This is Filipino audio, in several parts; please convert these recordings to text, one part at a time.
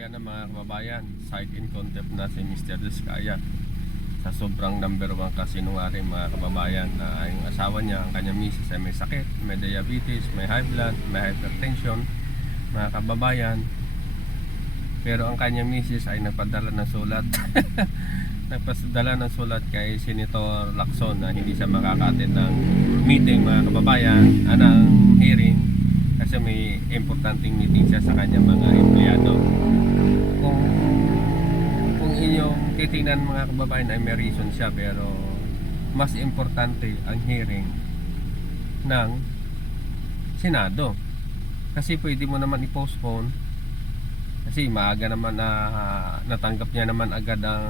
Ayan na mga kababayan, side in contempt na si Mr. Diskaya sa sobrang number 1 kasinungaling mga kababayan, na yung asawa niya, ang kanyang misis ay may sakit, may diabetes, may high blood, may hypertension mga kababayan, pero ang kanyang misis ay nagpadala ng sulat nagpadala ng sulat kay Senator Lacson na hindi siya makaka-attend ng meeting mga kababayan, anang hearing, kasi may importanteng meeting siya sa kanyang mga empleyado. Kung inyong titingnan mga kababayan ay may reason siya, pero mas importante ang hearing ng Senado, kasi pwede mo naman i-postpone, kasi maaga naman na natanggap niya naman agad ang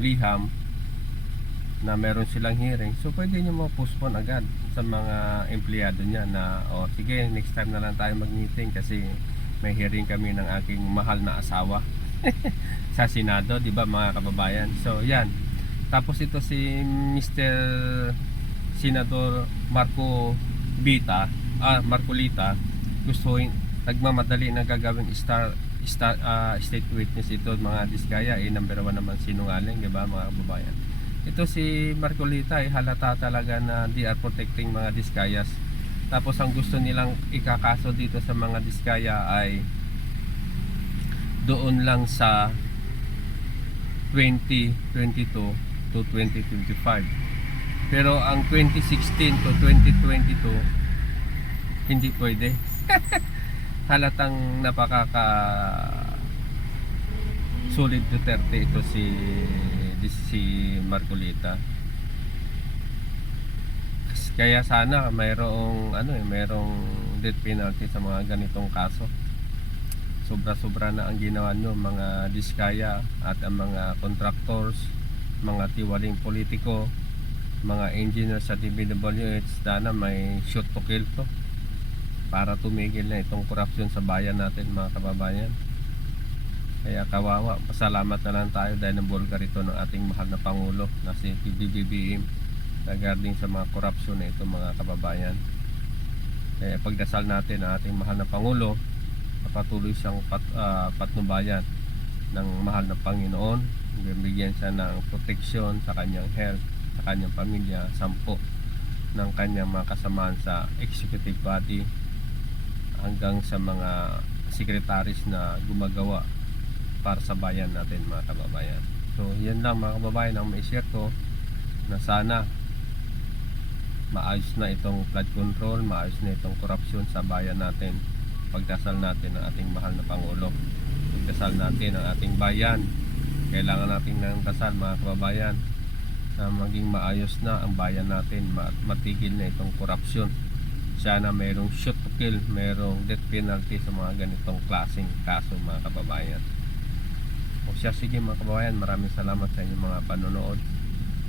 liham na meron silang hearing, so pwede nyo ma-postpone agad sa mga empleyado niya na sige, next time na lang tayo mag-meeting kasi may hearing kami ng aking mahal na asawa sa Senado, di ba mga kababayan? So yan, tapos ito si Mr. Senador Marcolita, gustuhin nagmamadali na gagawing state witness ito mga Diskaya, number 1 naman sinungaling, di ba mga kababayan? Ito si Marcolita ay halata talaga na they are protecting mga Diskayas. Tapos ang gusto nilang ikakaso dito sa mga Diskaya ay doon lang sa 2022 to 2025. Pero ang 2016 to 2022 hindi pwede. Halatang napakaka solid Duterte ito si Marcolita. Kaya sana mayroong mayroong death penalty sa mga ganitong kaso. Sobra-sobra na ang ginawa nyo mga Diskaya at ang mga contractors, mga tiwaling politiko, mga engineers sa DPWH. Sana may shoot to kill to para tumigil na itong korupsyon sa bayan natin mga kababayan. Kaya kawawa, pasalamat na lang tayo dahil nabulgar ito ng ating mahal na Pangulo na si PBBM regarding sa mga korupsyon na ito mga kababayan. Kaya pagdasal natin ang ating mahal na Pangulo na patuloy siyang patnubayan ng mahal na Panginoon, bigyan siya ng proteksyon sa kanyang health, sa kanyang pamilya, 10 ng kanyang mga kasamaan sa executive body hanggang sa mga secretaries na gumagawa para sa bayan natin mga kababayan. So yan lang mga kababayan ang mai-share ko, na sana maayos na itong flood control, maayos na itong korupsyon sa bayan natin. Pagdasal natin ang ating mahal na Pangulo, pagdasal natin ang ating bayan. Kailangan natin ng dasal mga kababayan na maging maayos na ang bayan natin, matigil na itong korupsyon. Sana mayroong shoot to kill, mayroong death penalty sa mga ganitong klaseng kaso mga kababayan. O siya, sige mga kababayan, maraming salamat sa inyong mga panonood.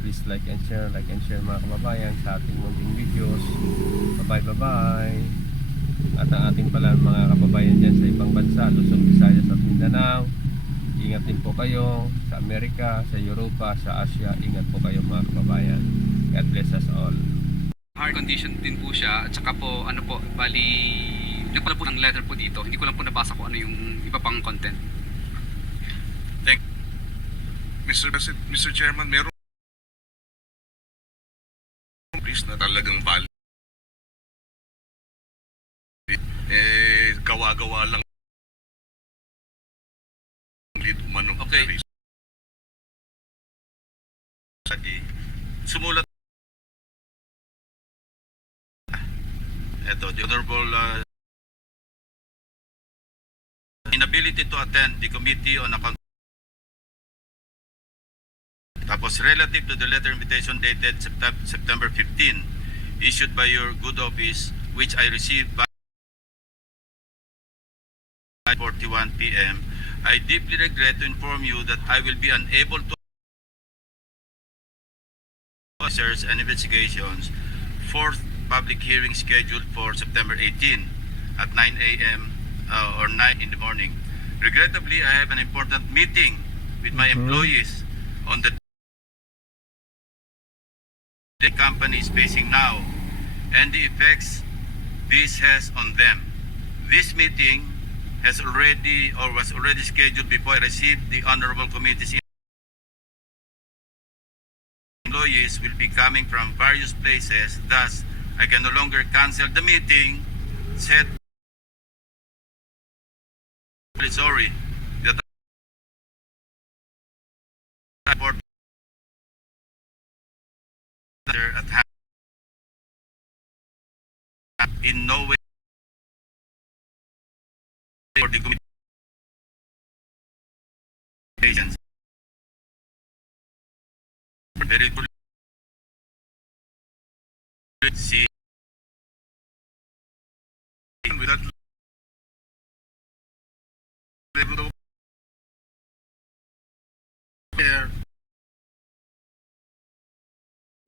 Please like and share mga kababayan sa ating munting videos. Bye bye. At ang ating pala mga kababayan dyan sa ibang bansa, Luzon, Visayas at Mindanao, ingat din po kayo sa Amerika, sa Europa, sa Asia. Ingat po kayo mga kababayan. God bless us all. Hard condition din po siya, at saka po bali nagpala po ng letter po dito. Hindi ko lang po nabasa kung ano yung iba pang content. Thank Mr. Chairman, meron please na talagang valid. Gawa-gawa lang manong Okay. Sumulat ito, the Honorable inability to attend the Committee on Account. Tapos relative to the letter invitation dated September 15 issued by your good office, which I received by 4:41 p.m. I deeply regret to inform you that I will be unable to officers and investigations. Fourth public hearing scheduled for September 18 at 9 a.m. Or 9 in the morning. Regrettably, I have an important meeting with my employees on the company is facing now and the effects this has on them. This meeting was already scheduled before I received the honorable committee's employees will be coming from various places. Thus, I can no longer cancel the meeting. Said, sorry that I report at hand in no way for the communications. Very good. See, with that level of care,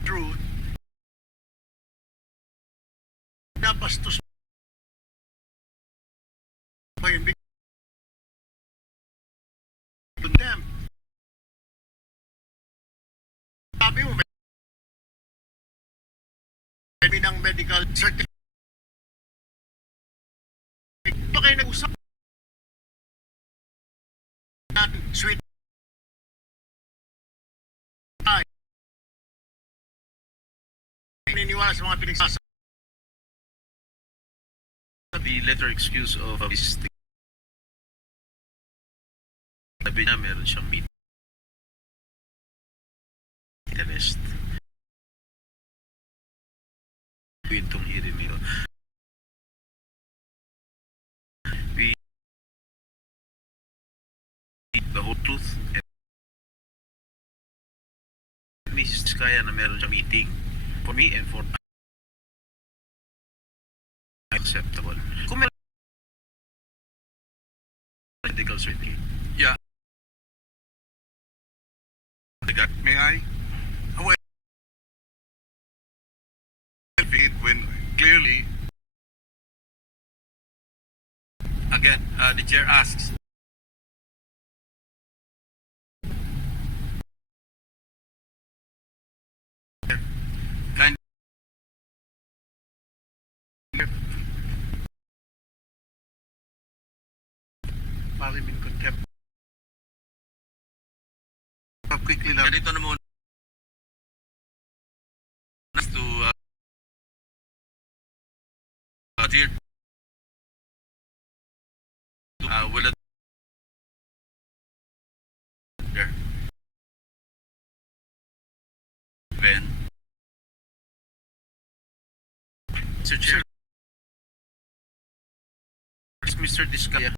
truth, napastos pa yung big condemn. Sabi mo, may ng medical certificate. Pa kayo nag-usap natin, sweet. Ay, naniniwala sa mga pinagsasabi. The letter excuse of mistake. Sabi niya meron siyang meeting. Interest. Itong hearing nito. We the whole truth and Mrs. Kaya na meron siyang meeting for me and for acceptable. Kung meron medical certificate. Yeah. May I? Well, when clearly, again, the chair asks. Kind Parliament contempt. Quickly lang. ganito na muna to adhere to will it there Ben Mr. Chair. Mr. Diskaya.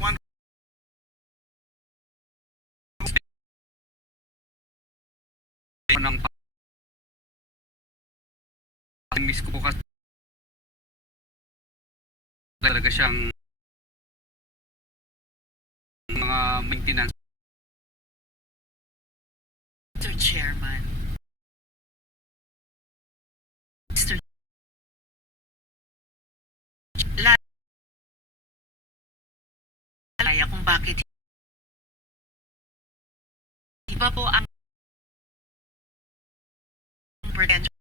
one ng miss ko po kasi talaga siyang mga maintenance. Mr. Chairman. Mr. Laya kung bakit iba po ang potential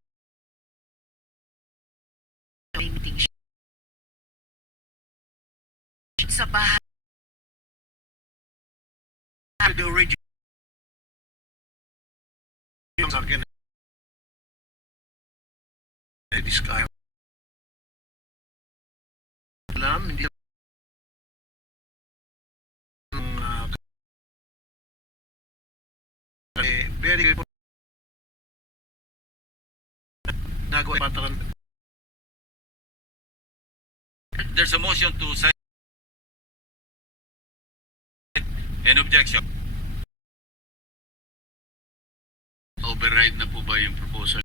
meeting sa bahay. The original sa akin Diskaya. Alam, hindi very good. Nagawa pataran. there's a motion to cite an objection. Override na po ba yung proposal?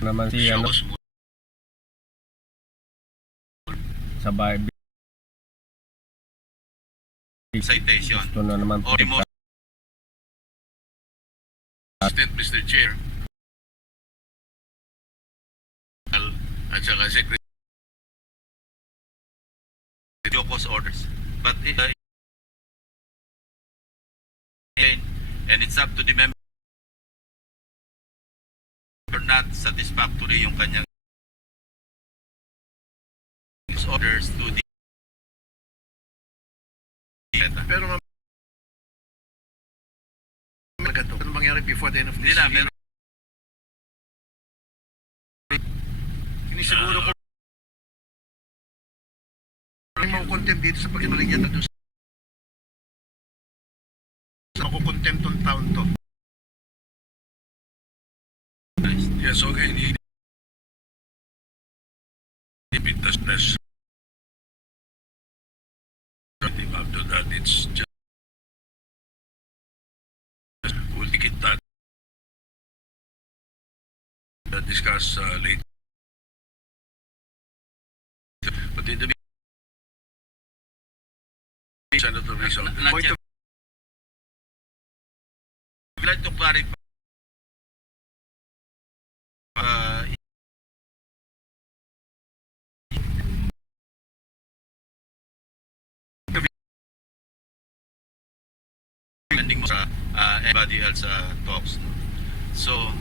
Naman si ano, Shows mo. sa bahay. Citation. Gusto na naman po. Or the motion Mr. Chair. At saka Secretary those orders. But and it's up to the member not satisfactory yung kanyang orders to the Pero ganito, ano mangyari before the end of hindi this na, year? meron Sinisiguro ko may makukontempt dito sa pagkinaligyan na doon sa makukontempt tong taon to. Yes, okay. If it does best, after that, it's just we'll take it that discuss later. But in the meantime, Senator Rizal, not Point yet. of I'd like to clarify ending mo sa anybody else talks. So